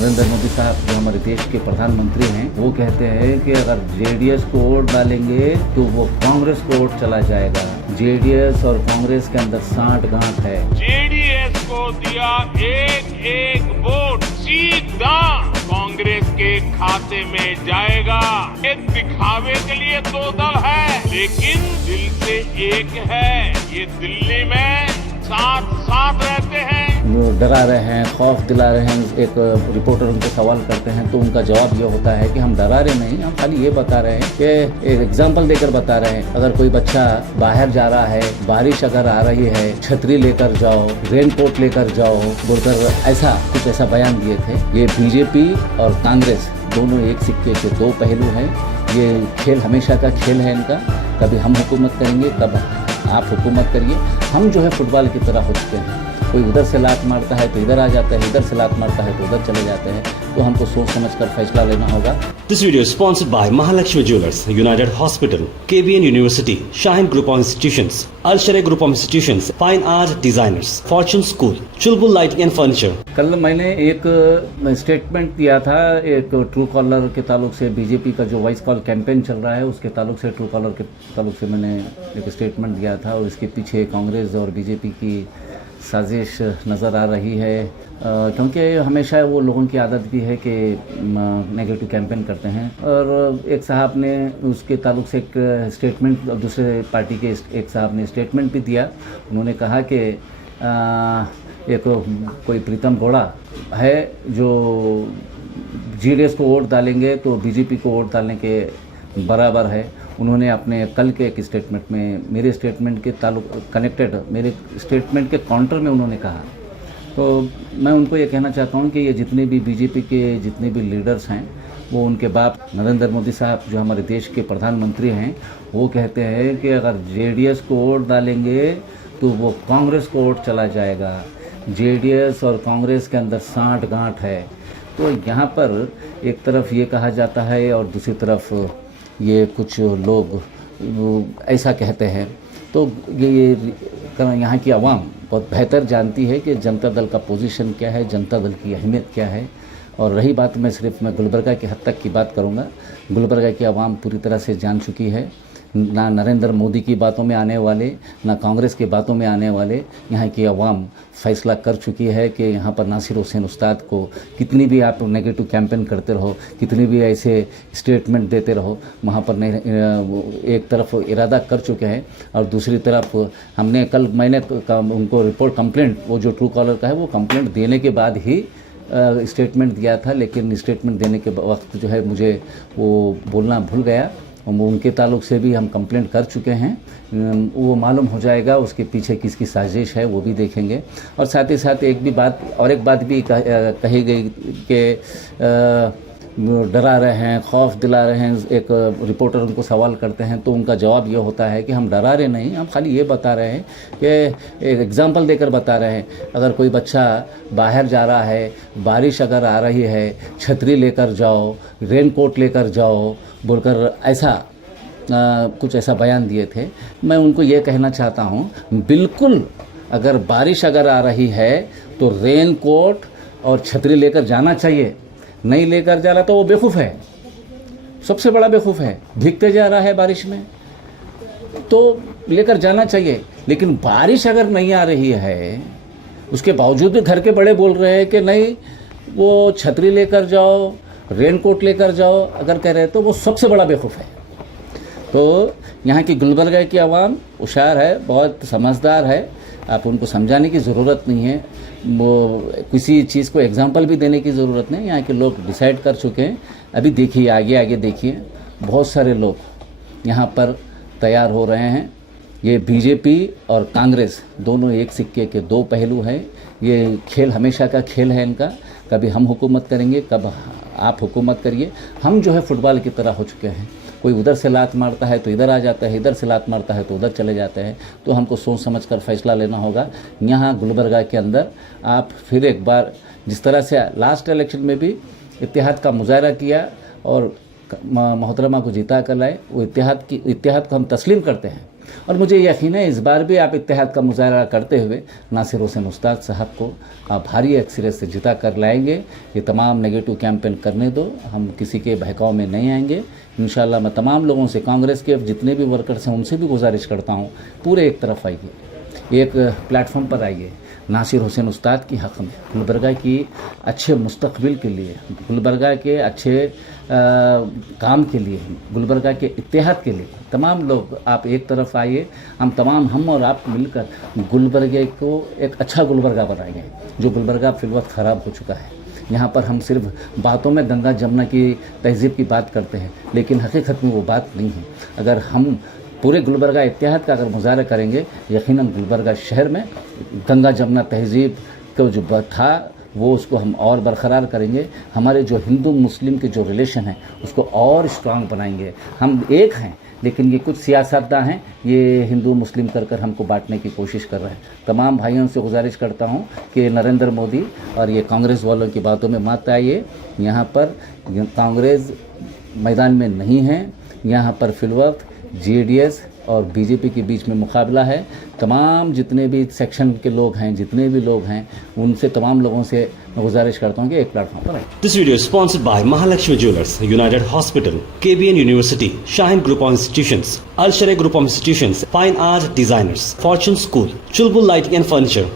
नरेंद्र मोदी साहब जो हमारे देश के प्रधानमंत्री हैं, वो कहते हैं कि अगर जेडीएस को वोट डालेंगे तो वो कांग्रेस को वोट चला जाएगा। जेडीएस और कांग्रेस के अंदर सांठ-गांठ है। जेडीएस को दिया एक एक वोट सीधा कांग्रेस के खाते में जाएगा। एक दिखावे के लिए दो दल है, लेकिन दिल से एक है। ये दिल्ली में साथ साथ रहते हैं। डरा रहे हैं, खौफ दिला रहे हैं। एक रिपोर्टर उनसे सवाल करते हैं तो उनका जवाब ये होता है कि हम डरा रहे नहीं, हम खाली ये बता रहे हैं कि एक एग्जाम्पल देकर बता रहे हैं। अगर कोई बच्चा बाहर जा रहा है, बारिश अगर आ रही है, छतरी लेकर जाओ, रेन कोट लेकर जाओ बोलकर ऐसा बयान दिए थे। ये बीजेपी और कांग्रेस दोनों एक सिक्के के दो पहलू हैं। ये खेल हमेशा का खेल है इनका। कभी हम हुकूमत करेंगे, कब आप हुकूमत करिए। हम जो है फुटबॉल की तरह हो चुके हैं। कोई उधर से लात मारता है तो इधर आ जाता है, इधर से लात मारता है तो उधर चले जाते हैं। तो हमको सोच समझकर फैसला लेना होगा। This video is sponsored by Mahalakshmi Jewelers, United Hospital, KBN University, Shaheen Group of Institutions, Al Sharia Group of Institutions, Fine Art Designers, Fortune School, Chulbul Lighting and Furniture। कल मैंने एक स्टेटमेंट दिया था एक ट्रू कॉलर के ताल्लुक से। BJP का जो वॉइस कॉल कैंपेन चल रहा है उसके ताल्लुक से, ट्रू कॉलर के ताल्लुक से मैंने एक स्टेटमेंट दिया था। और इसके पीछे कांग्रेस और बीजेपी की साजिश नज़र आ रही है, क्योंकि हमेशा वो लोगों की आदत भी है कि नेगेटिव कैंपेन करते हैं। और एक साहब ने उसके ताल्लुक से एक स्टेटमेंट, दूसरे पार्टी के एक साहब ने स्टेटमेंट भी दिया। उन्होंने कहा कि एक कोई प्रीतम गौड़ा है जो जेडीएस को वोट डालेंगे तो बीजेपी को वोट डालने के बराबर है। उन्होंने अपने कल के एक स्टेटमेंट में मेरे स्टेटमेंट के मेरे स्टेटमेंट के काउंटर में उन्होंने कहा। तो मैं उनको ये कहना चाहता हूँ कि ये जितने भी बीजेपी के जितने भी लीडर्स हैं, वो उनके बाप नरेंद्र मोदी साहब जो हमारे देश के प्रधानमंत्री हैं, वो कहते हैं कि अगर जेडीएस को वोट डालेंगे तो वो कांग्रेस को वोट चला जाएगा। जेडीएस और कांग्रेस के अंदर सांठ-गांठ है। तो यहाँ पर एक तरफ ये कहा जाता है और दूसरी तरफ ये कुछ लोग ऐसा कहते हैं। तो ये यहाँ की आवाम बहुत बेहतर जानती है कि जनता दल का पोजीशन क्या है, जनता दल की अहमियत क्या है। और रही बात, मैं गुलबर्गा की हद तक की बात करूँगा। गुलबर्गा की आवाम पूरी तरह से जान चुकी है। ना नरेंद्र मोदी की बातों में आने वाले, ना कांग्रेस की बातों में आने वाले, यहाँ की आवाम फैसला कर चुकी है कि यहाँ पर नासिर हुसैन उस्ताद को कितनी भी आप नेगेटिव कैंपेन करते रहो, कितनी भी ऐसे स्टेटमेंट देते रहो, वहाँ पर एक तरफ इरादा कर चुके हैं। और दूसरी तरफ मैंने उनको रिपोर्ट कंप्लेंट, वो जो ट्रू कॉलर का है, वो कंप्लेंट देने के बाद ही स्टेटमेंट दिया था। लेकिन स्टेटमेंट देने के वक्त जो है मुझे वो बोलना भूल गया। उनके ताल्लुक से भी हम कंप्लेंट कर चुके हैं। वो मालूम हो जाएगा उसके पीछे किसकी साजिश है, वो भी देखेंगे। और साथ ही साथ एक बात भी कही गई कि डरा रहे हैं, खौफ दिला रहे हैं। एक रिपोर्टर उनको सवाल करते हैं तो उनका जवाब ये होता है कि हम डरा रहे नहीं, हम खाली ये बता रहे हैं कि एक एग्जाम्पल देकर बता रहे हैं। अगर कोई बच्चा बाहर जा रहा है, बारिश अगर आ रही है, छतरी लेकर जाओ, रेन कोट लेकर जाओ बोलकर कुछ ऐसा बयान दिए थे। मैं उनको ये कहना चाहता हूँ, बिल्कुल अगर बारिश अगर आ रही है तो रेन कोट और छतरी लेकर जाना चाहिए। नहीं लेकर जा रहा तो वो बेवकूफ़ है, सबसे बड़ा बेवकूफ़ है। भीगते जा रहा है बारिश में तो लेकर जाना चाहिए। लेकिन बारिश अगर नहीं आ रही है, उसके बावजूद भी घर के बड़े बोल रहे हैं कि नहीं वो छतरी लेकर जाओ, रेन कोट लेकर जाओ, अगर कह रहे हैं तो वो सबसे बड़ा बेवकूफ़ है। तो यहाँ की गुलबर्गा की आवाम होशियार है, बहुत समझदार है। आप उनको समझाने की ज़रूरत नहीं है, वो किसी चीज़ को एग्जाम्पल भी देने की ज़रूरत नहीं। यहाँ के लोग डिसाइड कर चुके हैं। अभी देखिए, आगे देखिए, बहुत सारे लोग यहाँ पर तैयार हो रहे हैं। ये बीजेपी और कांग्रेस दोनों एक सिक्के के दो पहलू हैं। ये खेल हमेशा का खेल है इनका। कभी हम हुकूमत करेंगे, कब आप हुकूमत करिए। हम जो है फुटबॉल की तरह हो चुके हैं। कोई उधर से लात मारता है तो इधर आ जाता है, इधर से लात मारता है तो उधर चले जाते हैं। तो हमको सोच समझकर फैसला लेना होगा। यहाँ गुलबर्गा के अंदर आप फिर एक बार, जिस तरह से लास्ट इलेक्शन में भी इत्तेहाद का मुजाहरा किया और मोहतरमा को जिता कर लाए, वो इत्तेहाद को हम तस्लीम करते हैं। और मुझे यकीन है इस बार भी आप इत्तेहाद का मुजाहरा करते हुए नासिर हुसैन उस्ताद साहब को आप भारी अक्सरियत से जिता कर लाएंगे। ये तमाम नेगेटिव कैंपेन करने दो, हम किसी के बहकाव में नहीं आएंगे। इंशाल्लाह मैं तमाम लोगों से, कांग्रेस के जितने भी वर्कर्स हैं उनसे भी गुजारिश करता हूँ, पूरे एक तरफ आइए, एक प्लेटफॉर्म पर आइए, नासिर हुसैन उस्ताद की हक़ में, गुलबर्गा की अच्छे मुस्तकबिल के लिए, गुलबर्गा के अच्छे काम के लिए, गुलबर्गा के इत्तेहाद के लिए तमाम लोग आप एक तरफ आइए। हम और आप मिलकर गुलबर्गे को एक अच्छा गुलबर्गा बनाएंगे। जो गुलबर्गा फिलवक्त ख़राब हो चुका है, यहाँ पर हम सिर्फ बातों में गंगा जमुना की तहज़ीब की बात करते हैं, लेकिन हकीकत में वो बात नहीं है। अगर हम पूरे गुलबर्गा इत्तेहाद का अगर मुजाहरा करेंगे, यकीनन गुलबर्गा शहर में गंगा जमुना तहज़ीब का जो था वो उसको हम और बरकरार करेंगे। हमारे जो हिंदू मुस्लिम के जो रिलेशन है उसको और स्ट्रांग बनाएंगे। हम एक हैं, लेकिन ये कुछ सियासतदान हैं, ये हिंदू मुस्लिम कर हमको बांटने की कोशिश कर रहे हैं। तमाम भाइयों से गुजारिश करता हूँ कि नरेंद्र मोदी और ये कांग्रेस वालों की बातों में मत आइए। यहाँ पर कांग्रेस मैदान में नहीं है, यहाँ पर फिलवक्त जेडीएस और बीजेपी के बीच में मुकाबला है। तमाम जितने भी सेक्शन के लोग हैं, जितने भी लोग हैं, उनसे तमाम लोगों से मैं गुजारिश करता हूँ कि एक प्लेटफॉर्म पर आए। This video is sponsored by Mahalakshmi Jewelers, United Hospital, KBN University, Shaheen Group of Institutions, Al Sharia Group of Institutions, Fine Art Designers, Fortune School, Chulbul Lighting and Furniture.